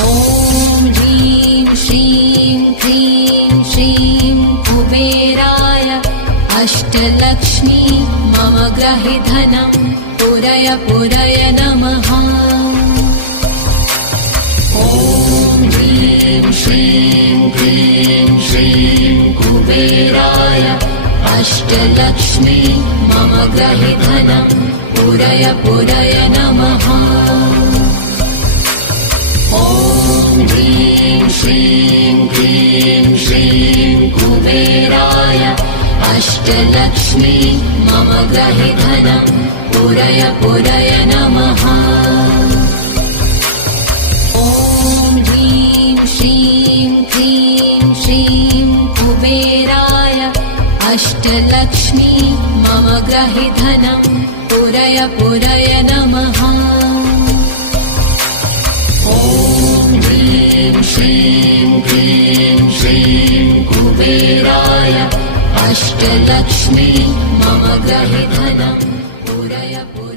ॐ ह्रीं श्रीं क्रीं श्रीं कुबेराय अष्टलक्ष्मी मम गृहे धनं पुरय पुरय नमः। ॐ ह्रीं श्रीं क्रीं श्रीं कुबेराय अष्टलक्ष्मी मम गृहे धनं पुरय पुरय नमः। ॐ ह्रीं श्रीं क्रीं श्रीं कुबेराय अष्टलक्ष्मी मम गृहे धनं पुरय पुरय नमः। ॐ ह्रीं श्रीं क्रीं श्रीं कुबेराय अष्टलक्ष्मी मम गृहे धनं पुरय पुरय नमः। ॐ ह्रीं श्रीं क्रीं श्रीं कुबेराय अष्टलक्ष्मी मम गृहे धनं पुरय पुरय